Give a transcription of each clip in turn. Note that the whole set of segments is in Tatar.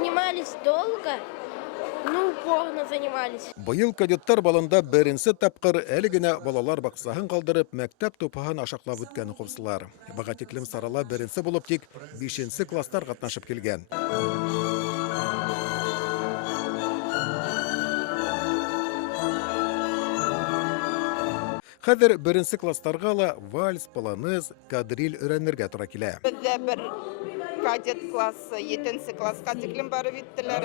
Занимались долго, ну, упорно занимались. Быйыл кадеттар балында беренсе тапқыр әле генә балалар баксаһын калдырып, мәктәп тупаһын ашаклап үткән укучылар. Бага тиклем сарала беренсе булып тик 5нче класстар катнашып килгән. Хәзер беренсе класстарга ла вальс, полонез, кадриль өйрәнергә туры килә. Бездә бер кадет классы 7нче класска тиклем барып иттеләр.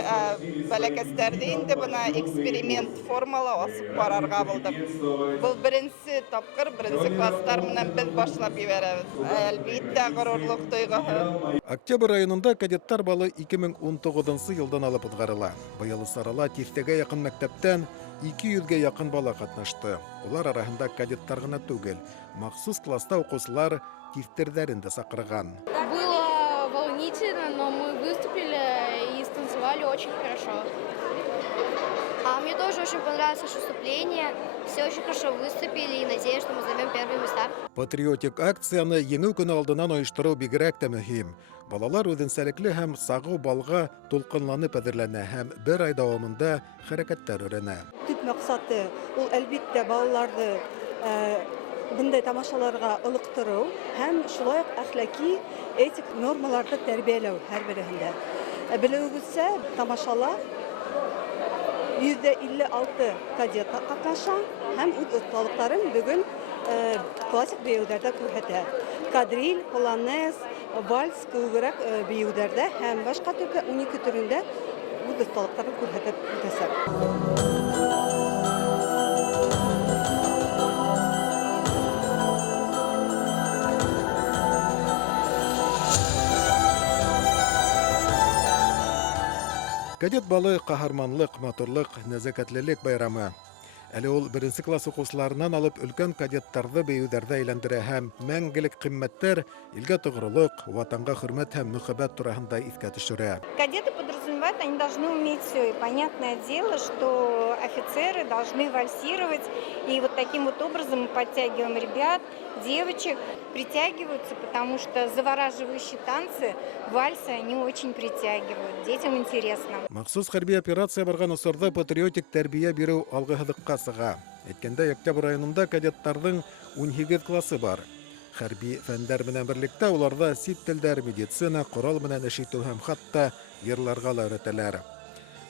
Бәләкәсләрдә инде бына эксперимент формала асып барарга булдык. Бу беренче тапкыр беренче класстар менән без башлап җибәрәбез. Әлбәттә горурлык тойгыһы. Октябрь районында кадеттар балы 2019 елдан алып узгарыла. Быел сарала тифтәгә якын мәктәптән 200-гә якын бала катнашты. Улар арасында кадеттар гына түгел, махсус класста укучылар тифтердәрен дә сакырган. Было волнительно, но мы выступили и станцевали очень хорошо. Мне тоже очень понравилось выступление. Все очень хорошо выступили и надеюсь, что мы займем первые места. Патриотик акцияны еңеү көне алдынан оештыру бигрәк тә мөһим. Балалар үзенчәлекле һәм сагу балга тулкынланып әзерләнә һәм бер ай дәвамында хәрәкәттәр өйрәнә. Төп максаты ул әлбәттә балаларны bunday тамашаларга ылыктыру һәм шулай ук әхлаки этик нормаларда тәрбияләү һәрберендә. Белүегезчә, тамашала 156 кадет катнаша һәм үз осталыкларын бүген классик бәйләрдә күрсәтә. Кадриль, полонез, вальс кебегрәк бәйләрдә һәм башка төрле 12 төрендә үз осталыкларын күрсәтеп үтәсәк. Кадет балы каһарманлык, матурлык, нәзакәтлелек байрамы. Әле ул беренче класс укучыларынан алып өлкән кадеттарны бәйүдәрдә әйләндерә һәм мәңгелек кыйммәттәр, илгә тугрылык, ватанга хөрмәт һәм мөхәббәт турында искә төшерә. Кадеты подразумевают, они должны уметь все. И понятное дело, что офицеры должны вальсировать. И вот таким вот образом мы подтягиваем ребят, девочек, притягиваются, потому что завораживающие танцы, вальсы, они очень притягивают. Детям интересно. Махсус хәрби операция барган осырда патриотик тәрбия бирү алгыһыдыкка сыга. Әйткәндә, Октябрь районында кадеттарның 12 классы бар. Хәрби фәннәр белән берлектә уларда сит телдәр, медицина, корал белән эш итү һәм хатта йырларга ла өйрәтәләр.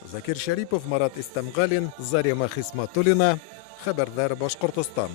Закир Шәрипов, Марат Истәмгалин, Зарема Хисматуллина, Хәбәрдар Башкортстан.